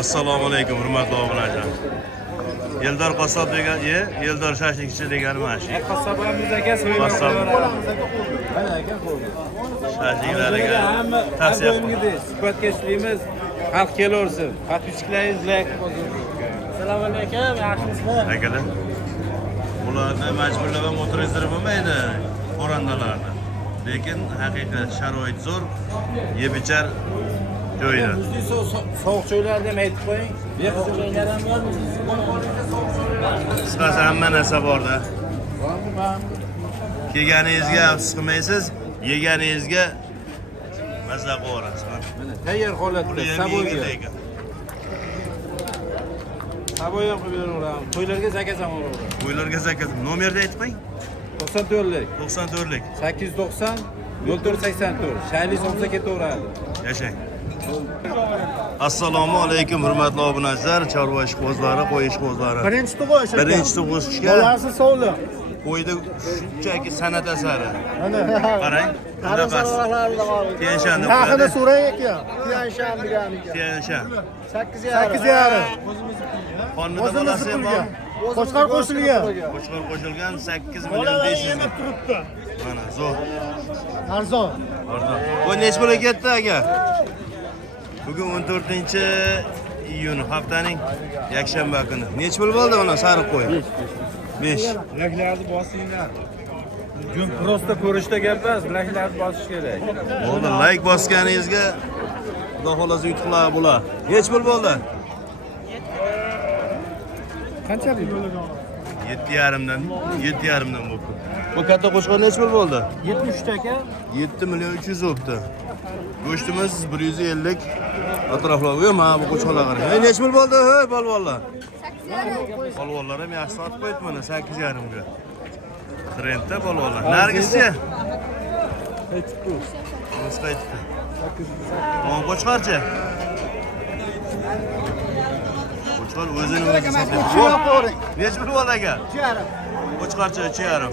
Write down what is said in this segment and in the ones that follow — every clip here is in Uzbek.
Assalomu alaykum, hurmatli obunajon. Eldor qassob degan, Eldor shashlikchi degan mana shu. Qassobimiz aka so'yib Shashliklariga tavsiya qilaman. suhbatga ishlaymiz. Xalq kelaversin. Подписчиklaringiz like qo'ying. Assalomu alaykum, yaxshimisizlar? Akalar. Ularni majburlab ham o'tirishtirib bo'lmaydi, xo'randalarni. Lekin haqiqiy sharoit zo'r, yeb-ichar joylar. Sovuq joylarni ham aytib qo'ying. Beqiz joylar ham bormi? Qisqasi hamma narsa borda. Kelganingizga afsus qilmaysiz, yeganingizga mazza qilaverasiz. Mana tayyor holatda saboyga. Saboy ham qilib beraveramiz. Qo'ylarga zakaz ham olaveramiz. Qo'ylarga zakaz. Nomerni aytib qo'ying. 94lik. 94lik. 890 0484. Shayli somsa ketaveradi. Yashang. Assalomu alaykum, hurmatli obunachilar, chorva ishqibozlari, qo'y ishqibozlari. Birinchi tug'ish aka. Birinchi tug'ishga Bolasi sog'liq. qo'ydi shunchaki san'at asari. Mana. Qarang. Qanaqasi? Tiyanshanni Haqida so'rang aka. Tiyanshan deganiga. Tiyanshan. 8,5. Qonida bolasi ham bor. Qo'chqor qo'shilgan. Qo'chqor qo'shilgan 8 million 500 ming. turibdi. Mana zo'r. Arzon. Arzon. Bu necha pulga ketdi aka? Bugun 14-iyun haftaning yakshanba kuni. Necha pul bo'ldi buni sariq qo'y? 5. Bilaklarni bosinglar. Gun prosta ko'rishda gap emas, bilaklarni bosish kerak. Bo'ldi, like bosganingizga xudo xolasa yutuqlar bo'lar. Necha pul bo'ldi? Qanchalik? 7,5 dan 7,5 dan bo'ldi. Bu katta qo'shqor necha pul bo'ldi? 73 aka. 7 million 300 bo'libdi. Go'shtimiz 150 atroflarga. Mana bu qo'shqorlar qarang. Ey, necha pul bo'ldi? Hey, polvonlar. 8,5. Polvonlar ham yaxshi sotib qo'ydi mana 8,5 ga. Trendda polvonlar. Nargischi? Aytibdi. Nasıl aytibdi? O'n qo'shqorchi? Qo'shqor o'zini o'zi sotadi. Necha pul bo'ldi aka? 3,5. Qo'shqorchi 3,5.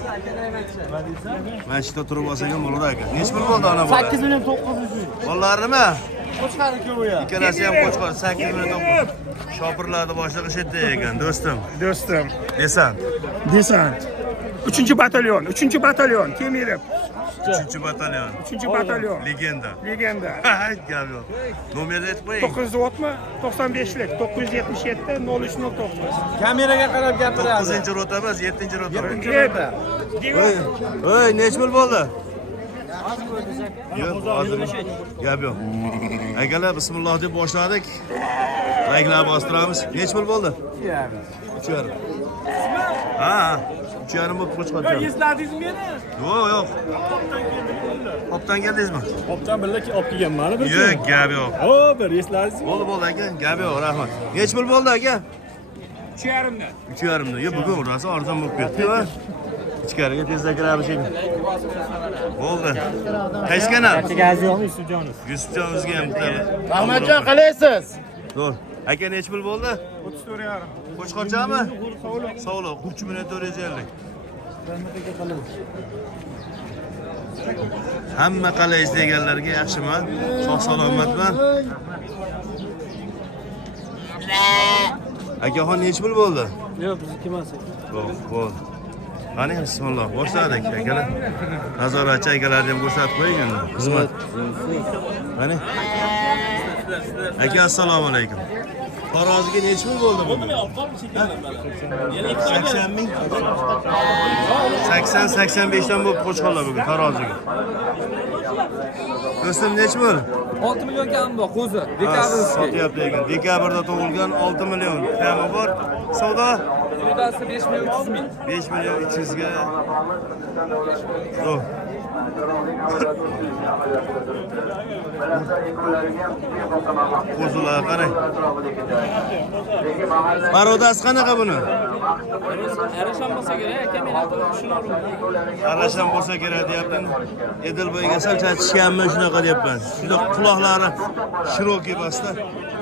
Mana shu turib olsak ham bo'lar aka. Necha pul bo'ldi ana bu? 8 million 900 ming. Bolalarnimi? Qo'chqarniki bu ya. Ikkalasi ham qo'shqor 8 million 900. Shopirlarni boshlig'i shetda ekan, do'stim. Do'stim, Desant. desant. 3-batalyon, 3-batalyon, Temirov. 3-batalyon. 3-batalyon. Legenda. Legenda. Gap yo'q. Nomerni aytib qo'ying. 960 95lik 977 0309. Kameraga qarab gapiradi. 9-rota emas, 7-rota. Devor. Oy, necha pul bo'ldi? Yo'q, hozir gap yo'q. Akalar, bismillah deb boshladik. Like'lar bostiramiz. Necha pul bo'ldi? 3,5. Ha, 3,5 bo'lib qo'shqorcha. Esladingizmi meni? Yo'q. Qopdan keldingizmi? Qopdan birga olib kelganman bir. Yo'q, gap yo'q. O, bir esladingizmi? Bo'ldi aka, gap yo'q, rahmat. Necha pul bo'ldi aka? 3,5dan. 3,5 dan. Yo'q, bugun rosa arzon bo'lib ketdi-ku. Ichkariga tezda kiramiz ekan. Bo'ldi. Qaysi kanal? Yusufjonov. Yusufjonimizga ham bitta. Rahmatjon, qalaysiz? Zo'r. Aka necha pul bo'ldi? 34,5. Qo'shqorchami? Sog'liq. 3 million 450. Hamma qalay deganlarga yaxshiman. Sog' salomatman. Akaxon necha pul bo'ldi? Yo'q, bizniki emas. Bo'ldi. Qani, bismillah. Boshladik akalar. Nazoratchi akalarni ham ko'rsatib qo'ying endi. Xizmat. Qani? Aka, assalomu alaykum. Taroziga necha pul bo'ldi bugun? 80 ming. 80-85 dan bo'lib qo'shqorlar bugun taroziga. Do'stim necha pul? 6 million kam bor, qo'zi. Sotyapti ekan. Dekabrda tug'ilgan 6 million kami bor. Savdo Sudasi 5 million 300 ming. 5 million 300 ga. Zo'r. Qo'zilar qarang. Barodasi qanaqa buni? Arasham bo'lsa kerak, aka men aytdim shuni olaman. Arasham bo'lsa kerak deyapman. Edilboyga salcha tushganmi shunaqa deyapman. Shunda quloqlari shiroki bosda.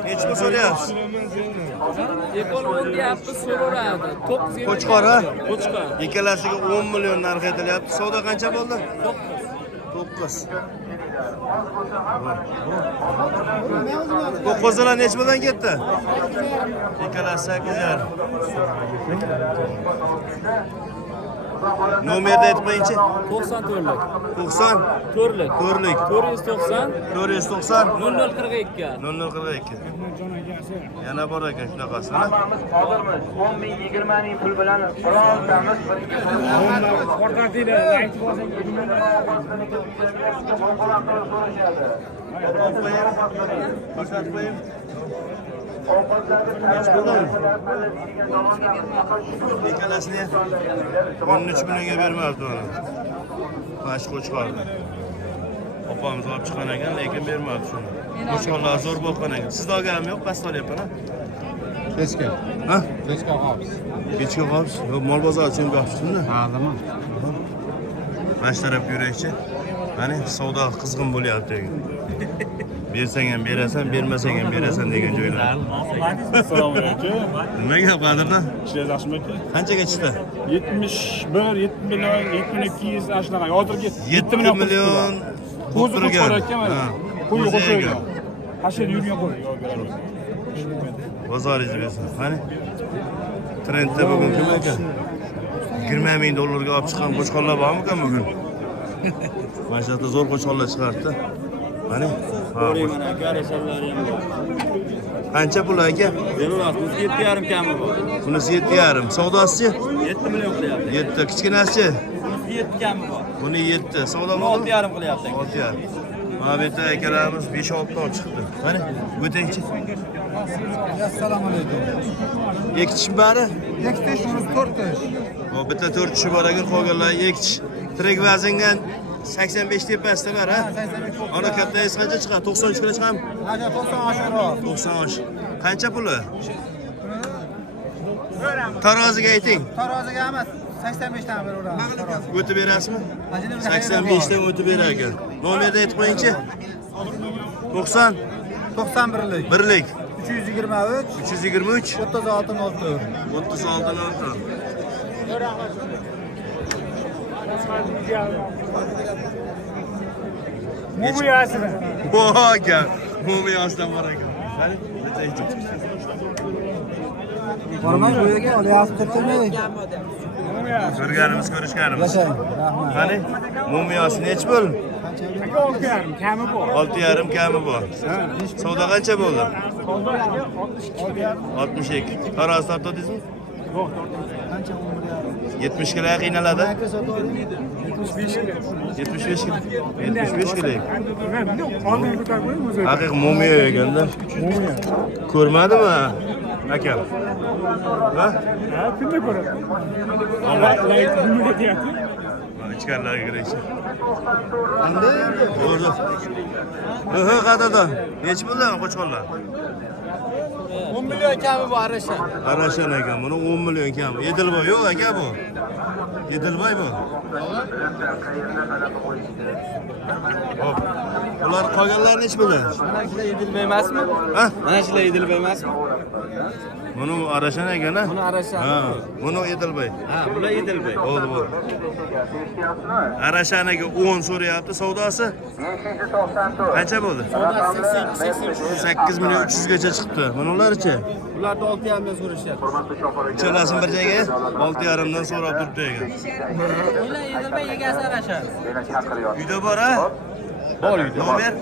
Hech pul so'rayapsiz. Yapon deyapti, so'radi. 9 Qo'chqor ha? Qo'chqor. Ikkalasiga 10 million narx aytilyapti. Savdo qancha bo'ldi? 9. Bu qo'zilar nechmadan ketdi? Ikkalasi 8,5. Nomerni aytmayinchi. 94'lük. 90 4'lük. 4'lik 490 490 0042. 0042. Yana bor ekan shunaqasi. Hammamiz hozirmiz. 10 ming 20 ming pul bilan birontamiz İkkalasini 13 millionga bermabdi uni. Baş qo'chqordi. Opamiz olib chiqqan ekan, lekin bermabdi shuni. Qo'chqorlar zo'r bo'lgan ekan. Sizda olganim yo'q, past olyapman, ha? Kechga. Ha? Kechga qolamiz. Kechga qolibsiz. Mol bozor sen boqibsizmi? Ha, nima? Mana shu tarafga yuraychi. Mana savdo qizg'in bo'lyapti ekan. Bersang ham berasan, bermasang ham berasan degan joylar. Assalomu alaykum. Nimaga qadrdan? Ishlaringiz yaxshimi aka? Qanchaga chiqdi? 71, 70 million, 7200 ashulaga. Hozirgi 7 million ko'zi turgan. qo'shar mana. Qo'yi qo'shar. Hashir yurgan qo'y. Bozoringizni bersin. Qani? Trendda bugun kim ekan? 20 ming dollarga olib chiqqan qo'chqorlar bormi ekan bugun? Mana shu yerda zo'r qo'chqorlar chiqardi. Mana. Ko'rayman aka, rashallarim ham bor. Qancha pul aka? Beramiz, 7,5 kami bor. Bunisi 7,5. Savdosichi? 7 million qilyapti. 7. Kichkinasi? 7 kami bor. Buni 7. Savdo bo'ldi? 6,5 qilyapti. 6,5. Mana bu yerda akalarimiz 5-6 ton chiqdi. Qani? O'taychi. Assalomu alaykum. Ekitish bari? Ikkitish uni 4 tish. Bu bitta 4 kishi bor ekan, qolganlar ekitish. Tirik vazngan 85 tepasida bor, ha? Ana kattasi qancha chiqadi? 93 kilo chiqadimi? Aja 90 oshirroq. 90. Qancha puli? Taroziga ayting. Taroziga emas, 85 dan beraveramiz. Tarozi. O'tib berasizmi? 85 dan o'tib berar ekan. Nomerni aytib qo'yingchi. 90 91lik. birlik 323 323 3604. 36 Mumiyasini. Oha aka. Mumiyasidan bor ekan. Qani? O'taychi. Bormay bu yerga olyapti turtirmay. Ko'rganimiz ko'rishganimiz. Yashang. Rahmat. Qani? Mumiyasi nechi bo'l? Aka 6,5 kami bor. 6,5 kami bor. Savdo qancha bo'ldi? 62. 62. Taroz tortdingizmi? Yo'q, 70 kilo qiynaladi. 75 kilo. 75 kilo. 75 kilo. Oldin ko'tarib qo'ying o'zi. Haqiqiy mumiyo ekanda. Mumiya. Ko'rmadimi akam? Ha? Ha, kunda ko'radi. Layt mumiya deyapti. Ichkarilarga kiraychi. Ko'rdim. Ha, qadada. Nech bo'ldi qo'chqorlar? 10 million kami bor arasha. Qarashan ekan, buni 10 million kam. Edilboy yo'q aka bu. Edilboy bu. Hop. Ular qolganlar nech bo'ldi? Mana shular yedilmay emasmi? Ha? Mana shular yedilmay emasmi? Buni Arashan ekan-a? Buni Arashan. Ha, buni Edilboy. Ha, bular yedilmay. Bo'ldi, bo'ldi. Arashanaga 10 so'rayapti, savdosi 594. qancha bo'ldi? 8 million 300 gacha chiqdi. Bularchi? Ularda 6,5 million so'rashyapti. Uchalasin bir joyga 6,5 dan so'rab turibdi ekan. Ular yedilmay egasi Arashan. Uyda bor ha? Bor uyda. Nomer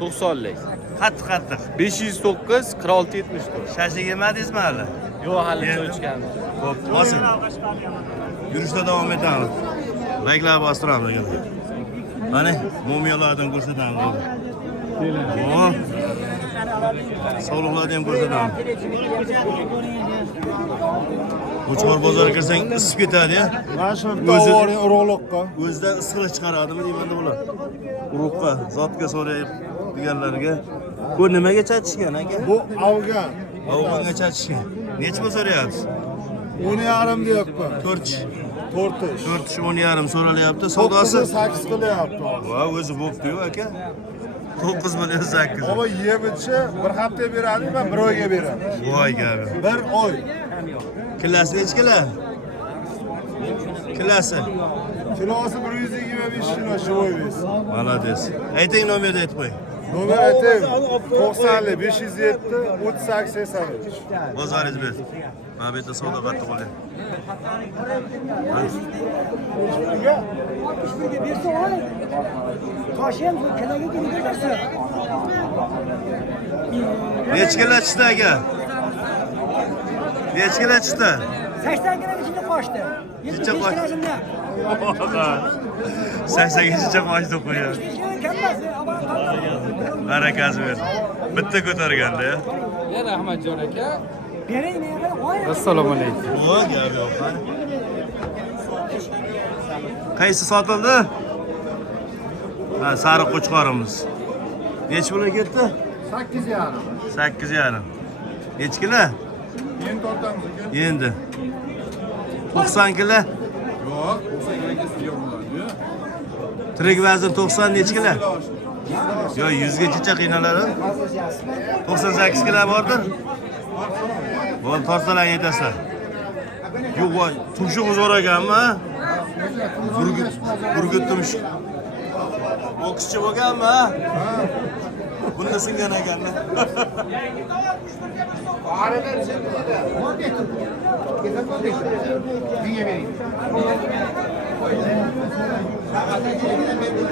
90lik. qattiq. 509 46 74. Shashlik yemadingizmi hali? Yo'q, hali cho'chkamiz. Xo'p, bosin. Yurishda davom etamiz. Layklar bostiramiz ekan. Mana mumiyolardan ko'rsatamiz. Hop. Sog'liqlarni ham ko'rsatamiz. Qo'chqor bozoriga kirsang isib ketadi-ya. Mana shu tovaring urug'liqqa. O'zida issiqlik chiqaradimi deymanda bular. Urug'qa, zotga so'rayib deganlarga. Bu nimaga chatishgan aka? Bu avgan. Avg'anga chatishgan. Necha pul so'rayapsiz? 10,5 deyapman. 4 kishi. 4 4 10,5 so'ralyapti. Savdosi 8 qilyapti. va o'zi bo'pti-yu aka. 9 million 8. Ama yeb ichi bir hafta beradi, men bir oyga beraman. Voy gapi. Bir oy. Killasi necha kilo? Kilosi. Kilosi 125 kilo shivoyimiz. Malades. Ayting nomerni aytib qo'ying. Nomer aytaymi? 90 507 38 83. Bozoringiz ber. Mana bu yerda savdo qattiq bo'lyapti. Necha kilo chiqdi aka? Necha kilo chiqdi? 80 kilo içinde koştu. Necha 75 qo'y? kilosunda. 80gacha qo'ydi qo'yadi. Barakasi ber. Bitta ko'targanda ya. Ya rahmatjon aka. Bereyim ya. Oy. Assalomu alaykum. Voy, gap yo'q. Qaysi sotildi? Ha, sariq qo'chqorimiz. Necha pulga ketdi? 8,5. 8,5. Necha kilo? Endi tortamiz aka. Endi 90 kilo. Yo'q, 98 yo'q bo'ladi. Tirik vazn 90 necha kilo? Yo 100 gacha qiynaladi. 98 kilo bordir. Bo'l torsalar yetasizlar. Yo'q, voy, tumshug'i zo'r ekanmi? Burgut tumshuq. Bokschi bo'lganmi? Bunda singan ekanmi?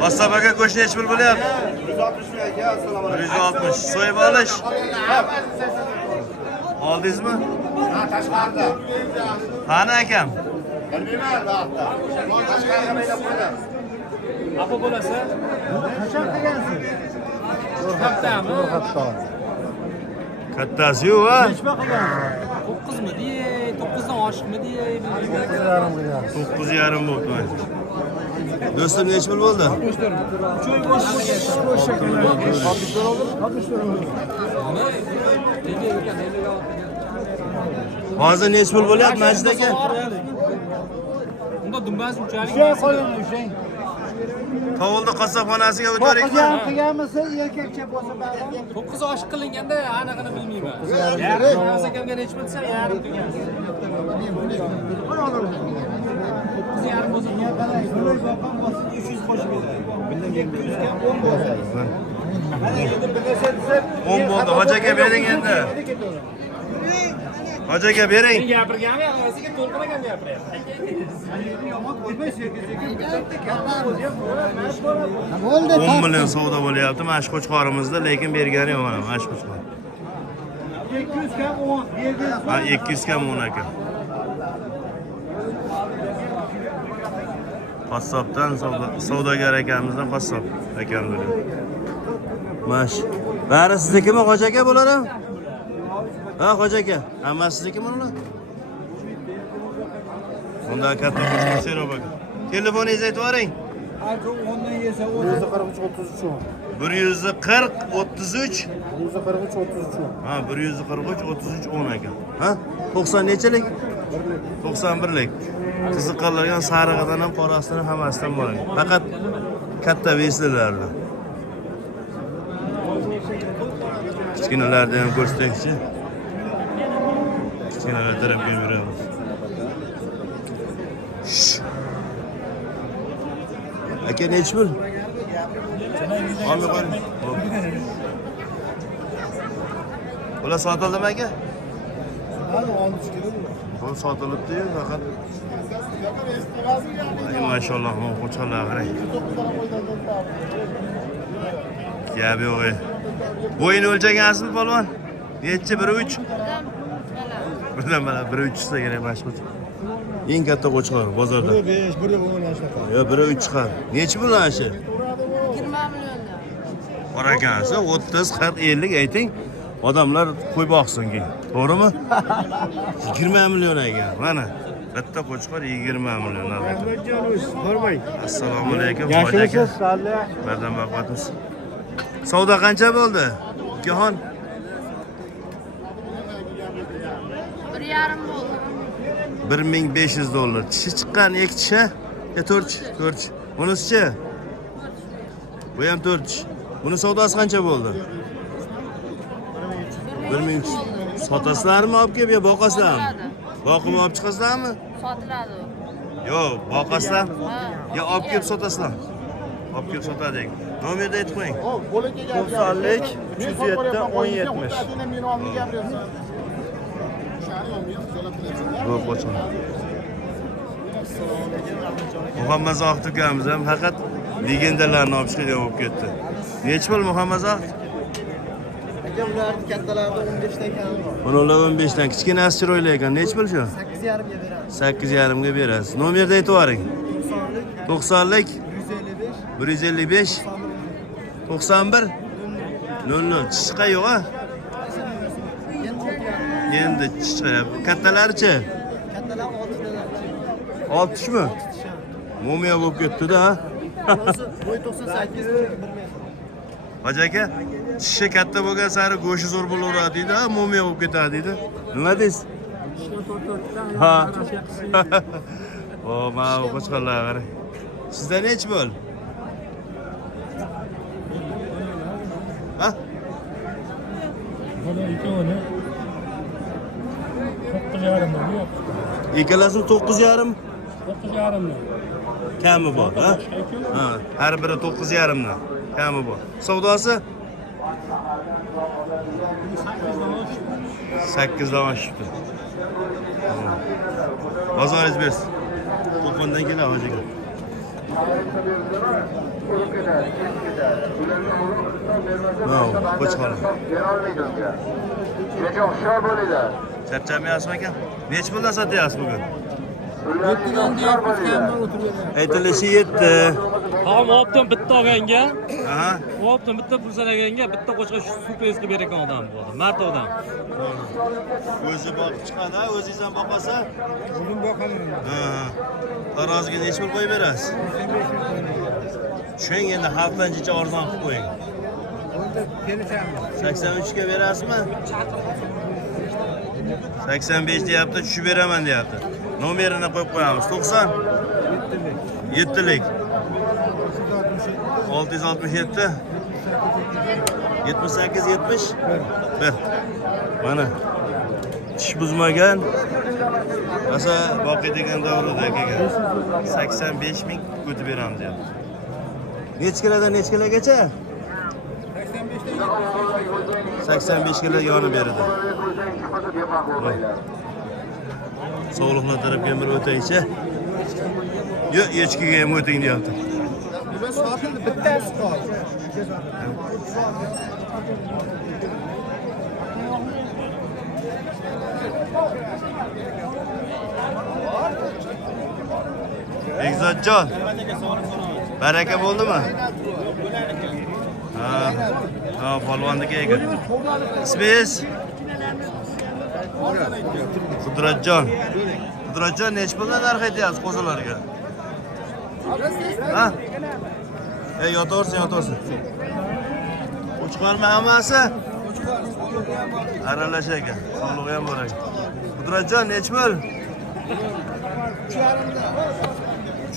Qassobaga go'sht nechi pul bo'lyapti? 160. So'yib olish. Oldingizmi? Ha, tashqarida. Qani akam? Bilmayman vaqtda. Tashqariga maylab qo'ydim. Apa bo'lasa? Kattami? Kattasi-yu, ha? 9mi diye, 9dan oshiqmi diye. 9,5 bo'ldi. Do'stim nechi pul bo'ldi? Hozir nechi pul bo'lyapti Majid aka? Unda dumbaz unchalik. Tovulni qassobxonasiga o'tarikmi? Qilganmisiz erkakcha bo'lsa bari. 9 oshiq qilinganda anaqani bilmayman. Akamga nechi pul desa yarim qilgan. 9,5 bo'lsa 300 qo'shib beradi. 10 bo'ldi. Hoji aka bering endi. Hoji aka bering. gapirgani og'asiga to'lqinagan gapiryapti. Bo'ldi. 10 million savdo bo'lyapti mana shu qo'chqorimizda, lekin bergani yo'q mana shu qo'chqor. 200 kam 10. Ha, 200 kam 10 aka. Qassobdan savdogar akamizdan qassob akamdir. Mash. Bari siznikimi Hoji aka bular ham? Ha, Hoji aka. Hammasi siznikimi ular? Unda katta qo'shni Serob aka. Telefoningizni aytib yuboring. Aytib 10dan yesa 140 33 143 ha 143 33 10 aka. Ha? 90 nechilik? 91lik. Qiziqqanlarga sarig'idan ham qorasidan ham hammasidan bor ekan. Faqat katta veslilardan. Kichkinalarni ham ko'rsataychi. Kichkinalar taraf yuramiz. Aka nechi pul? Olmay qo'ying. Bular sotildimi aka? Bu sotilibdi-yu, faqat. Ay maşallah, qo'chqorlar qarang. Gap yo'q. Bo'yini o'lchagansizmi polvon? Nechi 1.3? Birdan mana 1.3 chiqsa kerak mashhur. Eng katta qo'chqor bozorda. 5, 1.10 ashtaqa. Yo 1.3 chiqar. Nechi pul ana shu? 20 milliondan. Bor ekansi 30, 40, 50 ayting. Odamlar qo'y boqsin keyin. To'g'rimi? 20 million ekan. Mana bitta qo'chqor 20 million. Bormang. Assalomu alaykum. Yaxshimisiz? Salla. Bardan vaqtimiz. Savdo qancha bo'ldi? Ukaxon 1,5 bo'ldi. 1500 dollar. Tishi chiqqan 2 tishi, 4 tishi. Bunisi-chi? Bu ham 4 tish. Buni savdosi qancha bo'ldi? 1300. Sotasizlarmi olib kelib yo boqasizlarmi? Boqib olib chiqasizlarmi? Sotiladi. Yo'q, boqasizlar. Ha. Yo, olib kelib sotasizlar. Olib kelib sotadik. Nomerni aytib qo'ying. 90'lik 307 1070. Yo'q, qo'chon. Muhammad Zohid ukamiz ham faqat legendalarni olib chiqadigan bo'lib ketdi. Nechi pul Muhammad Zohid? Aka ularni kattalarida 15 dan kami bor. Bular 15 dan kichkinasi chiroyli ekan. Nechi pul shu? 8,5 ga beramiz. 8,5 ga berasiz. Nomerni aytib yuboring. 90'lik 155 91 00 chiqqa yo'q a? Endi chiqyapti. Kattalarichi? Kattalar 6 dan. 60 mi? Momiya bo'lib ketdi-da. Boy 98 1 metr. Hoji aka, tishi katta bo'lgan sari go'shi zo'r bo'laveradi deydi, ha, momiya bo'lib ketadi deydi. Nima deysiz? Ha. O, mana bu qo'chqorlar qarang. Sizda nechi bo'l? Ha? Bana ikkovini 9,5 dan yo'q. Ikkalasi 9,5 9,5 dan. kami bor, ha? Ha, har biri 9,5 dan kami bor. Savdosi 8 dan oshibdi. Bozoringiz bersin. Qo'qondan keladi hoji aka. No, qo'chqorlar. Charchamayapsizmi aka? Nechi puldan sotyapsiz bugun? 7dan deyapmiz, kamdan o'tirib beramiz. Aytilishi 7. Tamam, optim bitta olganga, Aha. optim bitta pul so'raganga bitta qo'shqa surpriz qilib bergan odam bo'ldi. Marta odam. O'zi boqib chiqadi, o'zingiz ham boqasa. Bugun boqaman. Ha. Taroziga nechi pul qo'yib berasiz? Tushing endi haftancha arzon qilib qo'ying. 83 ga berasizmi? 85 deyapti, tushib beraman deyapti. Nomerini qo'yib qo'yamiz. 90 7lik 667 78 70 1. Mana tish buzmagan. Asa boqadigan davrida akaga 85 ming o'tib beramiz deyapti. Necha kilodan necha kilogacha? 85 kilo yonib beradi. Sog'liqni tarafga bir o'taychi. Yo'q, echkiga ham o'ting deyapti. Bittasi qoldi. Egzodjon. Baraka bo'ldimi? Ha, polvonniki ekan. Ismingiz? Qudratjon. Qudratjon, nechi puldan narx aytyapsiz qo'zilarga? Ha? Yotaversin. Qo'chqormi hammasi? Aralash ekan. Sog'lig'i ham bor ekan. Qudratjon, nechi pul?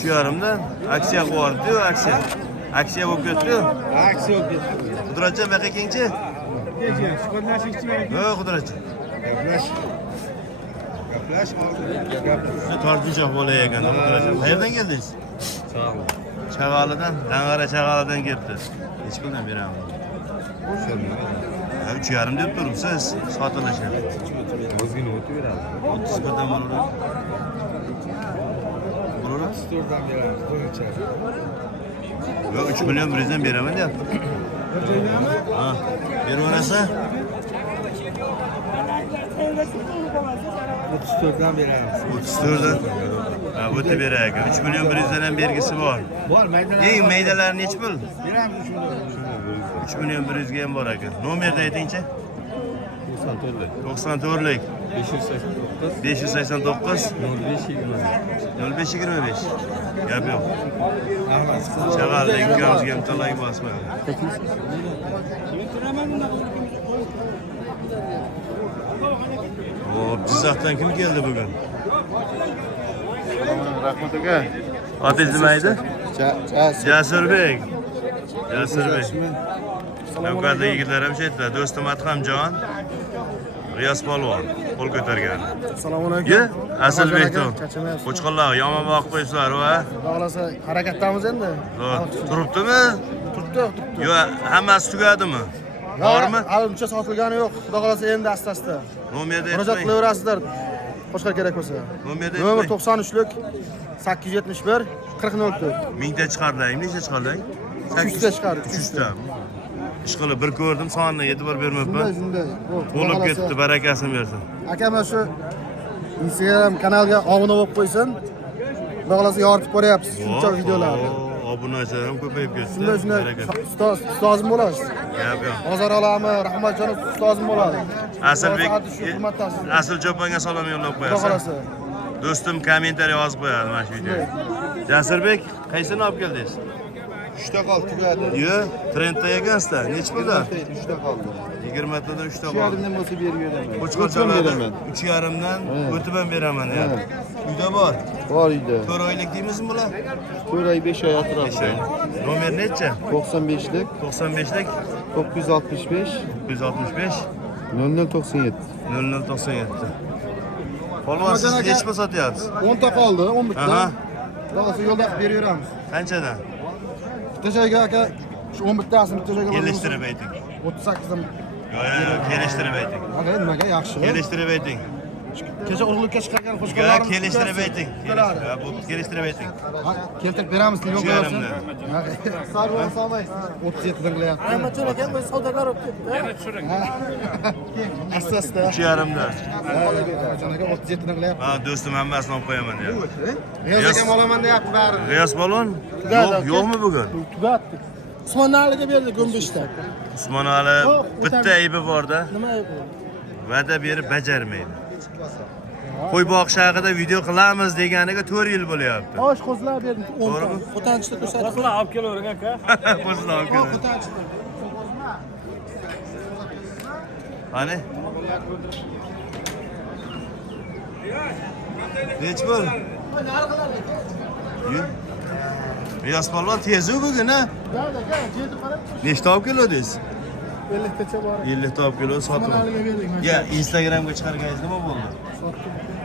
3,5 dan. Aksiya qo'yardi-ku, aksiya. Aksiya bo'lib ketdi-ku. Aksiya bo'lib ketdi. Qudratjon, bu yoqqa kelingchi. Yo'q, Qudratjon. Gaplash oldi. Tortinchoq bo'lar ekan, Qudratjon. Qayerdan keldingiz? Chag'alidan, Dang'ara Chag'alidan kelibdi. Nechi puldan beraman? 3,5 deb turibsiz, sotilishi. O'zgina o'tib beradi. 31 dan bo'laveradi. Bo'laveradi? 4 dan beramiz. Bo'yicha. Yo'q, 3 million 100 dan beraman deyapti. Ha, bervorasa? 34 dan beramiz. 34 dan. Ha, o'tib berar ekan. 3 million 100 dan ham bergisi bor. Bor, maydalar. Eng maydalar nechi pul? Beramiz 3 million. 3 million 100 ga ham bor ekan. Nomerni aytingchi. 94lik 589 0525. Gap yo'q. Chag'alda ikkamizga ham talay bosma. Hop, Jizzaxdan kim keldi bugun? Rahmat aka. Otingiz nima edi? Jasurbek. Navkarda yigitlar ham shu yerda. Do'stim Adhamjon. Riyos polvon qo'l ko'targan. Assalomu alaykum. Ye, Asilbekdan. Charchamayapsiz. Qo'chqonlar yomon vaqt qo'ysizlar va Xohlasa harakatdamiz endi. turibdimi? Turibdi. Yo, hammasi tugadimi? Bormi? Hali uncha sotilgani yo'q. Xudo xolasa endi asta-asta. Nomerni Murojaat aytmang. qilaverasizlar. Qo'shqa kerak bo'lsa. Nomerni Nomer aytmang. 93lik 871 4004. Mingta chiqardilar, necha chiqardilar? 300 ta chiqardi. 300 ta. Ishqilib bir ko'rdim, soniga e'tibor bermayapman. Shunday. To'lib ketdi, barakasini bersin. Akam shu Instagram kanalga obuna bo'lib qo'ysin. Xudo xolasa yoritib boryapsiz shuncha videolarni. Obunachilar ham ko'payib ketdi. Shunday Baraka. ustozim bo'lasiz. Gap yo'q. Bozor olami, Rahmatjonov ustozim bo'ladi. Asilbek Shu hurmatdasiz. Asil cho'ponga salom yo'llab Xudo qo'yasan. xolasa. Do'stim kommentariy yozib qo'yadi mana shu videoga. Jasurbek, qaysini olib keldingiz? 3 ta qoldi, tugadi. Yo, trendda ekansiz-da. Necha pulda? 3 ta qoldi. 20 tadan 3 ta 3 qoldi. yarimdan bo'lsa berib beraman. Qo'chqorchalardan 3,5 dan o'tib ham beraman deyapti. Uyda bor. Bor uyda. 4 oylik deymizmi bular? 4 oy 5 oy atrofida. Nomer necha? 95lik 95lik 965 165 0097. 0097. Polvon siz hech pul sotyapsiz? 10 ta qoldi, 11 ta. Aha. Xudo xolasa yo'lda qilib beraveramiz. Qanchadan? Bitta joyga aka shu 11 tasini bitta joyga Kelishtirib ayting. 38 dan. Yo'q, kelishtirib ayting. Aka nimaga yaxshi? Kelishtirib ayting. Kecha urug'likka chiqargan Yo'q, qo'shqonlarimiz. kelishtirib ayting. Bu kelishtirib ayting. Keltirib beramiz, telefon qo'yasiz. Yarimdan. Sarvon solmaysiz. 37 dan qilyapti. Rahmatjon aka, bu savdogar olib ketdi. Yana tushiring. Asta-asta. 3,5 dan. Rahmatjon aka 37 dan qilyapti. Ha, do'stim hammasini olib qo'yaman deyapti. Riyos akam olaman deyapti barini. Riyos polvon? Yo'q, yo'qmi bugun? Tugatdi. Usmonaliga berdi Gumbishda. Usmon Ali bitta aybi bor-da. Nima aybi? Va'da berib bajarmaydi. Qo'y boqish haqida video qilamiz deganiga 4 yil bo'lyapti. Osh qo'zlar berdim 10 ta. Qo'tanchda ko'rsatib. Qo'slar olib kelavering aka. Qo'zlar olib keladi. Qo'tanchda. Qani? Nech bo'l? Riyos polvon tezu bugun ha? Nechta olib keldingiz? 50 tacha bor. 50 ta olib keldi, sotib. Usmonaliga berdik. Ya, Instagramga chiqarganingiz nima bo'ldi?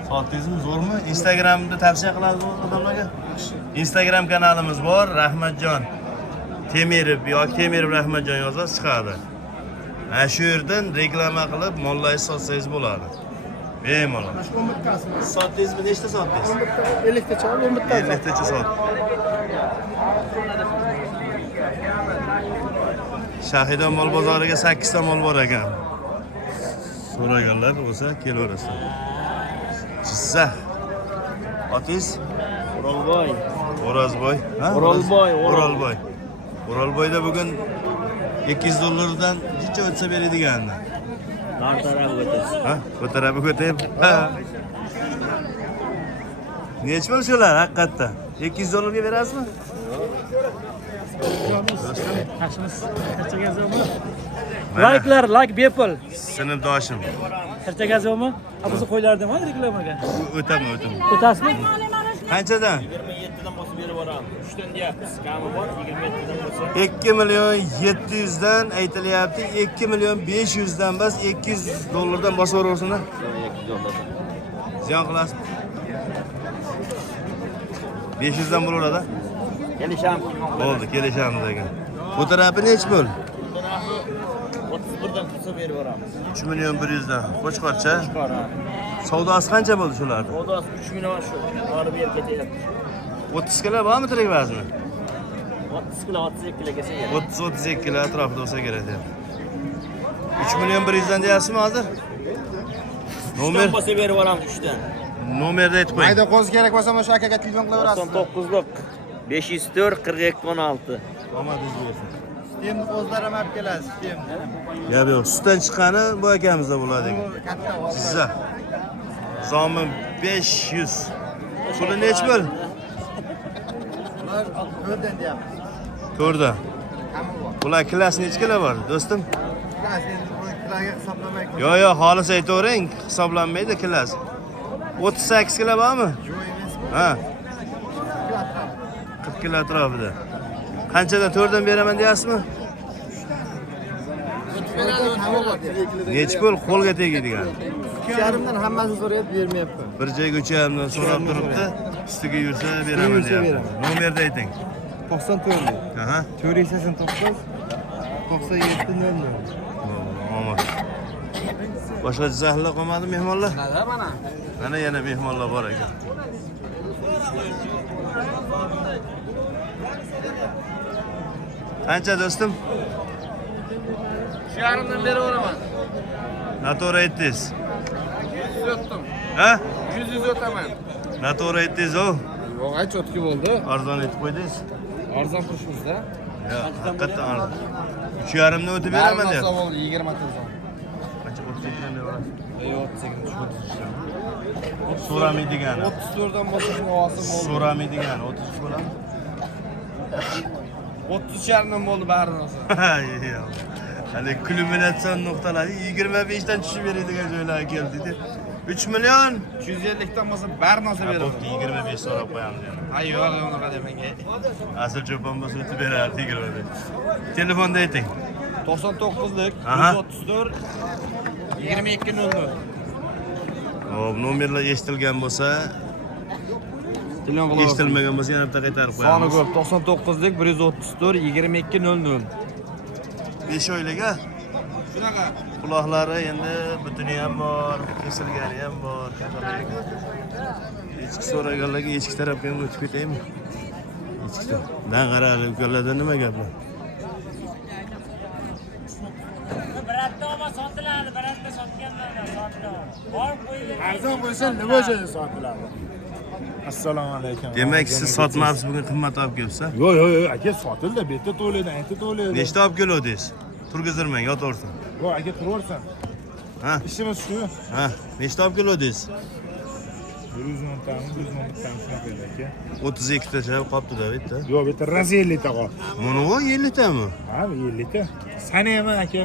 Sotdingizmi, zo'rmi? Instagramda tavsiya qilasiz odamlarga? Instagram kanalimiz bor, Rahmatjon Temirov yoki Temirov Rahmatjon yozasiz chiqadi. Mana shu yerdan reklama qilib, mollayni sotsangiz bo'ladi. Bemalol. 11 tasi. Sotdingizmi, nechta sotdingiz? 50 tacha, 11 ta. 50 tacha sot. Shahidon mol bozoriga 8 ta mol bor ekan. So'raganlar bo'lsa kelaverasizlar. Jizzax. Otingiz? O'rolboy. O'razboy. Ha? O'rolboy, O'rolboy. O'rolboyda bugun 200 dollardan necha o'tsa beradiganni? Nar tarafga o'tasiz. Ha? Bu tarafga ko'tayib. Ha. Nech bo'l shular haqiqatda? 200 dollarga berasizmi? Yaxshimiz. Charchagazmi? Like'lar, like bepul. Sinfdoshim. Charchagazmi? Abuzi qo'ylardim, ha, reklamaga. O'taman. O'tasizmi? Qanchadan? 27 dan bosib berib yuboramiz. 3 dan deyapmiz. Kami bor, 27 dan bo'lsa. 2 million 700 dan aytilyapti. 2 million 500 dan bas 200 dollardan bosib yuborsinlar. 2 dollar. Ziyon qilasiz. 500 dan bo'laveradi. Kelishamiz. Bo'ldi, kelishamiz ekan. Bu tarafi nech bo'l? 31 dan qilsa berib yuboramiz. 3 million 100 dan. Qo'chqorcha. Qora. Savdosi qancha bo'ldi shularni? Odas 3 million shu. Borib berib ketyapti. 30 kilo bormi tirik vazni? 30 kilo, 32 kilo kelsa kerak. 30-32 kilo atrofida bo'lsa kerak deyapti. 3 million 100 dan deyapsizmi hozir? Nomer bosib berib yuboramiz 3 dan. nomerni aytib qo'ying. Mayda qo'z kerak bo'lsa o'sha akaga telefon qilaverasiz. 99lik 504 42 16. Omadingiz bo'lsin. Endi qo'zlar ham olib kelasiz, endi. Gap yo'q. Sutdan chiqqani bu akamizda bo'ladi. Katta. Jizzax. Zomin 500. Puli nech bo'l? Ular ko'rdan deyapmiz. To'rda. Bular klass nech kilo bor, do'stim? Klass endi bu kiloga hisoblamay. Yo'q, xolis aytavering, hisoblanmaydi klass. 38 kilo bormi? Yo'q emasmi? Ha, 40 kilo atrofida. Qanchadan 4 dan beraman deyapsizmi? 35 Nechi pul qo'lga tegadigan? 2,5dan hammasini so'rayapti, bermayapman. Bir joyga 3,5dan so'rab turibdi. Ustiga yursa beraman deyapti. Nomerni ayting. 94. Aha. 489 97 00. Omad. Boshqa jizzaxlar qolmadi mehmonlar? Mana yana mehmonlar bor ekan. Qancha do'stim? 3,5dan beraveraman. Noto'g'ri aytdingiz. 100 o'tdim. Ha? 100 o'taman. Noto'g'ri aytdingiz o. Yo'q, ayt o'tki bo'ldi. Arzon aytib qo'ydingiz. Arzon turishmizda. Yo'q, haqiqatdan arzon. 3,5dan o'tib beraman deyapti. Savol 20 tizim. Qancha 38dan beraman? Yo'q, 38. So'ramaydigan. 34 dan bo'lsa shuni olsam bo'ldi. So'ramaydigan 30 bo'ladimi? 30,5dan bo'ldi barinasi. Hali kulminatsion nuqtalari 25 dan tushib beradigan joylarga keldi. 3 million 250 dan bo'lsa barinasi beraman. 25 so'rab qo'yamiz yana. Ha, yo'q, unaqa demang. Asl cho'pon bo'lsa o'tib berardi 25. Telefonni ayting. 99lik Aha. 134 2200. Hop, nomerlar eshitilgan bo'lsa, Telefon qilib. eshitilmagan bo'lsa yana bitta qaytarib Soni qo'yamiz. ko'p. 99lik 134 2200. 5 oylik a. Shunaqa. Quloqlari endi butuni ham bor, kesilgani ham bor. Echki so'raganlarga echki tarafga ham o'tib ketaymi? Echki. Dan qarali ukalarda nima gaplar? Biratda olma sotiladi, biratda sotganlar sotiladi. Bor qo'yib Arzon qo'ysa nima joyda sotiladi? Assalomu alaykum. Demak, siz sotmabsiz, bugun qimmat olib kelibsiz. Yo'q, aka sotildi. Bu yerda to'laydi, aytda to'laydi. Nechta olib keldingiz? Turg'izdirmang, yotaversin. Yo'q, aka turaversan. Ha? Ishimiz shu. Ha, nechta olib keldingiz? 110 tani, 110 tani shunaqa edi aka. 32 ta chap qolibdi-da, bitta. Yo'q, bu yerda raz 50 ta qoldi. Mana u 50 tami? Ha, 50 ta. Sanayman aka.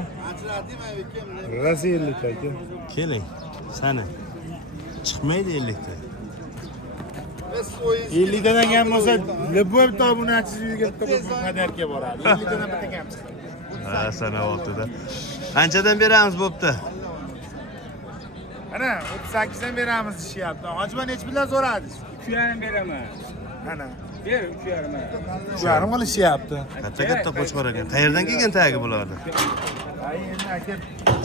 Raz 50 ta aka. Keling. Sani. Chiqmaydi 50 ta. 50 tadan ham bo'lsa, любой tobunachi uyga bitta qadarga boradi. 50 tadan bitta kam chiqadi. Ha, sanayapti-da. Qanchadan beramiz bo'pti? Ana 38 dan beramiz deyapti. Hojiman nech puldan so'radingiz? 3,5 beraman. Ana. Ber 3,5. Shularni qilishyapti. Katta qo'chqor ekan. Qayerdan kelgan tagi bularni? Ay, endi aka.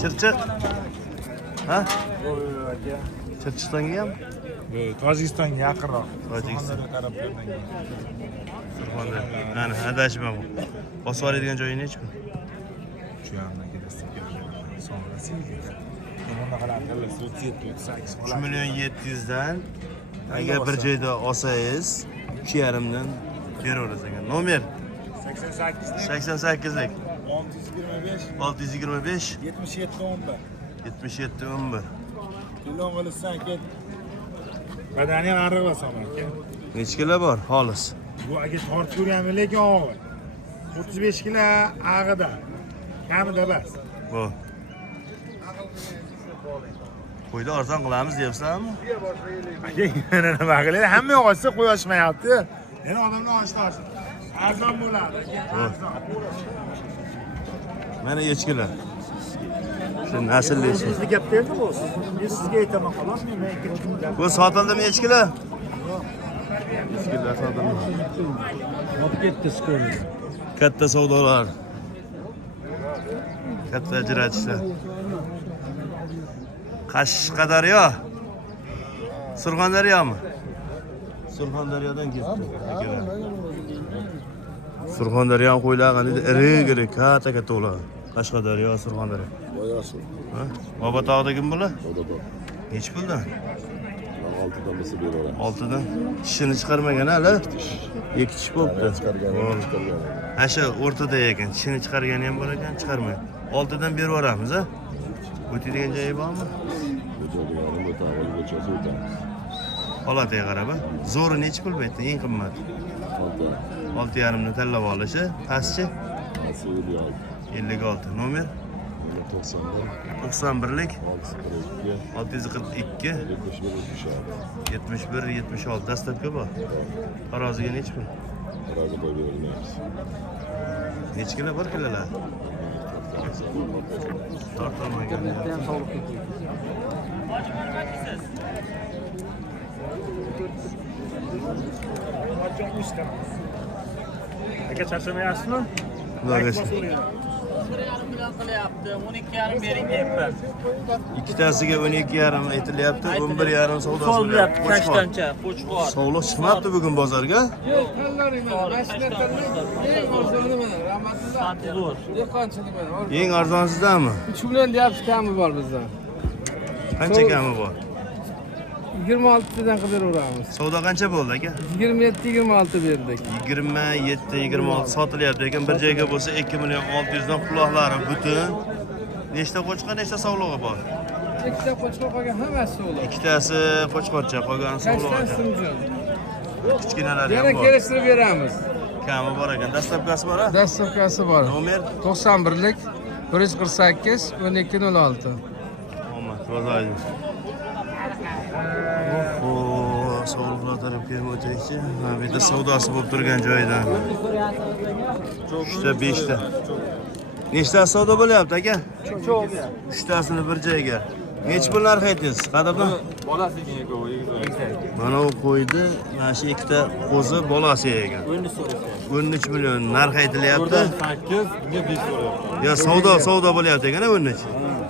Chirchiq. Ha? Yo'q, aka. Chirchiqdan kelgan? Tojikistonga yaqinroq. Tojikiston. Surxondaryo taraflardan kelgan. Surxondaryo. Ana, adashmam. Bosib oladigan joyi nechi pul? Shu yerdan kelasiz. Sonra sizga. Bunda qaranglar, 37 38 3 million 700 dan agar bir joyda olsangiz 2,5 dan beraverasiz ekan. Nomer 88 88lik 625 625 77 11. 77 11. Telefon qilsan ket. Badani ariq basaman aka. Necha kilo bor? Xolis. Bu aka tortib ko'rganman, lekin og'ir. 35 kilo ag'ida. Kamida bas. Bu. Qo'yda arzon qilamiz deyapsanmi? Aka yana nima qiladi? Hamma yoq olsa qo'yishmayapti. Yana odamlar ochdi. Arzon bo'ladi aka. Arzon. Mana echkilar. Shu naslli. Sizni gap berdi bu. Men sizga aytaman xolos, men ikkinchi Bu sotildimi echkilar? Echkilar sotildimi? Olib ketdi skori. Katta savdolar. Katta ajratishlar. Qashqadaryo. Surxondaryomi? Surxondaryodan keldi. Surxondaryo qo'ylagan edi, iri-iri, katta ular. Qashqadaryo, Surxondaryo. Boyasi. Ha? Bobotoqda kim bular? Bobotoq. Nechi puldan? 6dan bo'lsa beraveramiz. 6dan. Tishini chiqarmagan hali. 2 tish bo'pti. Chiqargan. Ha shu o'rtada ekan. Tishini chiqargani ham bor ekan, chiqarmay. 6dan berib yuboramiz, ha? O'tadigan joyi bormi? Bu joyda yarim o'ta, avvalgacha o'tamiz. Holatiga qarab, ha? Zo'ri nechi pul bu yerda? Eng qimmat. 6,5 dan tanlab olishi, pastchi 56. Nomer 91lik 642 71 76. Dastlabki bor. Taroziga nechi pul? Tarozi qo'yib beramiz. Nechi kilo bor kilolar? Aka charchamayapsizmi? Xudo bersin. 1,5 million qilyapti. 12,5 bering deyapman. Ikkitasiga 12,5 aytilyapti. 11,5 savdosi So'lyapti bo'lyapti. tashdancha, qo'chqor. Sovliq chiqmabdi bugun bozorga. Eng arzonsizdanmi? 3 million deyapti, kami bor bizda. Qancha kami bor? 26 dan qilib beraveramiz. Savdo qancha bo'ldi aka? 27-26 berdik. 27-26 sotilyapti ekan. Bir joyga bo'lsa 2 million 600 dan quloqlari butun. Nechta qo'chqor, nechta sovlig'i bor? Ikkita qo'chqor qolgan hammasi o'ldi. Ikkitasi qo'chqorcha, qolgani sovlig'i Kashtan ekan. simjon. Kichkinalari Yana ham bor. kelishtirib beramiz. Kami bor ekan. Dastlabkasi bor-a? Dasturkasi bor. Nomer 91lik 148 1206. Omad, rozaydi. Sovliqlar tarafga ham o'taylikchi. Ha, bu yerda savdosi bo'lib turgan joydan. 3ta, 5ta. Nechta savdo bo'lyapti aka? 3tasini bir joyga. Nech pul narx aytdingiz? Qadrdon? Mana u qo'ydi, mana shu ikkita qo'zi bolasi ekan. 13 million narx aytilyapti. 8, bunga 5 so'rayapman. Yo, savdo bo'lyapti ekan, 13.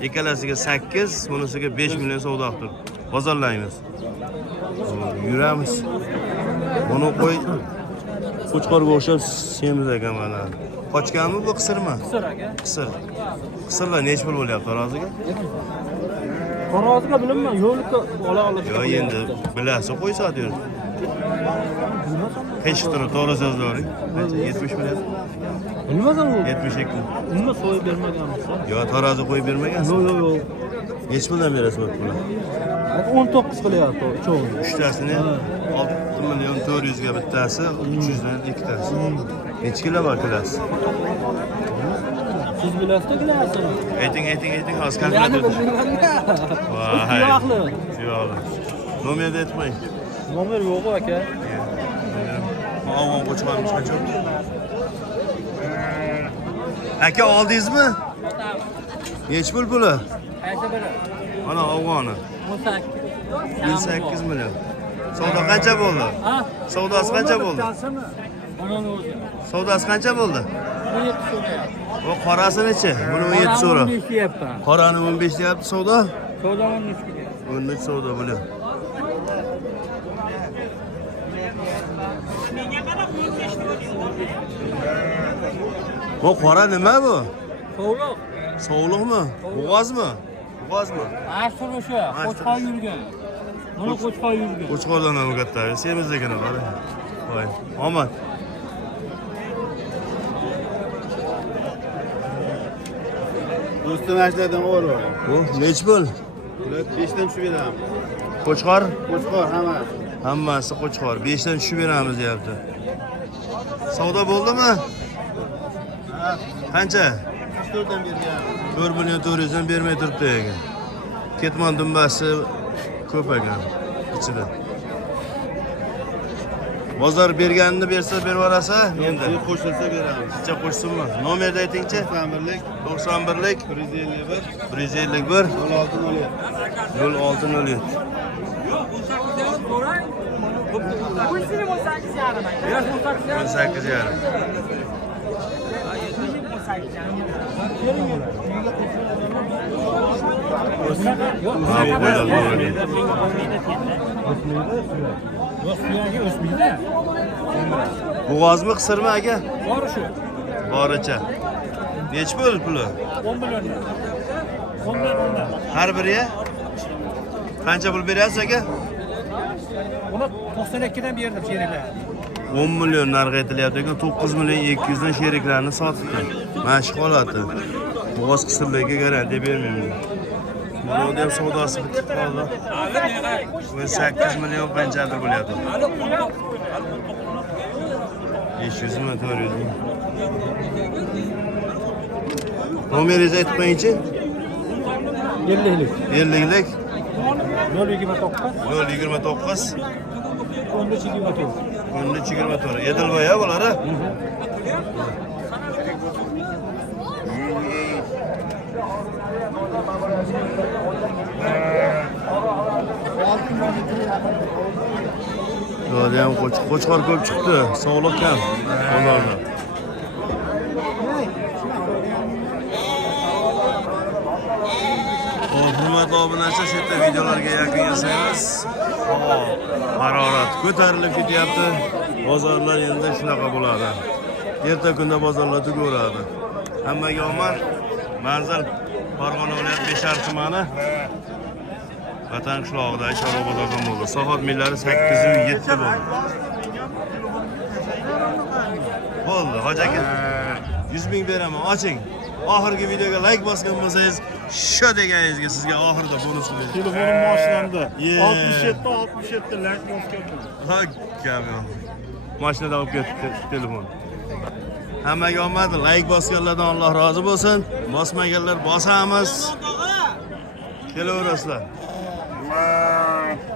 Ikkalasiga 8, bunisiga 5 million savdo qilib turibdi. Bozorlaymiz. Yuramiz. Buni qo'y qo'chqorga o'xshab semiz ekan mana. Qochganmi bu qisirmi? Qisir aka. Qisir. Qisirlar nech pul bo'lyapti taroziga? Taroziga bilinman, yo'lga ola olasiz. Yo, endi bilasiz qo'y sotiyor. Hech turib to'g'ri so'z bering. Qancha? 70 million? Bilmasam u. 72. Nima so'yib bermaganmiz? Yo, tarozi qo'yib bermagansiz. Yo'q. Nech puldan berasiz bu pulni? 19 qilyapti cho'g'ini. Uchtasini 6 million 400 ga bittasi, 300 dan ikkitasi. Necha kilo bor kilosi? Siz bilasizmi kilasini? Ayting, hozir kalkulyator. Voy. Yo'qli. Yo'qli. Nomerni aytmang. Nomer yo'q aka. Avon qo'chqorimiz qancha? Aka oldingizmi? Nech pul puli? Qaysi biri? Mana avoni. 18. 8 million. Savdo qancha bo'ldi? Ha? Savdosi qancha bo'ldi? Bunun o'zi. Savdosi qancha bo'ldi? 17 so'rayapti. Bu qorasi necha? Buni 17 so'ra. 15 deyapti. Qorani 15 deyapti savdo. Savdo 13 deyapti. 13 savdo bo'lyapti. Bu qora nima bu? Sovuq. Sovuqmi? Bo'g'ozmi? Bo'g'ozmi? Asr o'sha, qo'chqor yurgan. Buni qo'chqor yurgan. Qo'chqordan ham katta. Semiz ekan qara. Voy, omad. Do'stim ajdadan o'g'ri. Bu nech pul? 5 dan tushib beraman. Qo'chqor? Qo'chqor hammasi. Hammasi qo'chqor. 5 dan tushib beramiz deyapti. Savdo bo'ldimi? Qancha? 4 dan bergan. 4 million 400 dan bermay turibdi ekan. Ketmon dumbasi ko'p ekan ichida. Bozor berganini bersa bervorasa, endi Qo'shilsa beramiz. qancha qo'shsinmi? Nomerni aytingchi. 91lik 91lik 151 151 0607. 0607. Biraz 18 yarim. Bo'g'ozmi qisirmi aka? Bor shu. Boricha. Nech pul puli? 10 million. 10 million. Har biriga qancha pul beryapsiz aka? Buni 92 dan berdim sheriklar. 10 million narx aytilyapti ekan, 9 million 200 dan sheriklarni sotibdi. Mana shu holati. Bo'g'oz qisirlarga garantiya bermayman. Mana ham savdosi bitib qoldi. 8 million qanchadir bo'lyapti. 500 mi, 400 mi? Nomeringizni aytib qo'yingchi. 50lik. 50lik 029 029 1324. 1324. Edilboya bo'ladi. Yo'da ham qo'chqor ko'p chiqdi. Sog'liq kam bozorda. Xo'p, hurmatli obunachilar, shu yerda videolarga yakun yasaymiz. Harorat ko'tarilib ketyapti. Bozorlar endi shunaqa bo'ladi. Erta kunda bozorlar tugaveradi. Hammaga omad. Manzil Farg'ona viloyati Beshariq tumani. Vatan qishlog'idagi chorva bozordan bo'ldi. Soat millari 807 bo'ldi. Bo'ldi, hoji aka. 100 ming beraman, oching. Oxirgi videoga like bosgan bo'lsangiz, shu deganingizga sizga oxirida bonus beramiz. Telefonim mashinamda. 67 lak bosganman. Ha, kamyon. Mashinada olib ketdi telefon. Hammaga omad, like bosganlardan Alloh rozi bo'lsin. Bosmaganlar bosamiz. Kelaverasizlar.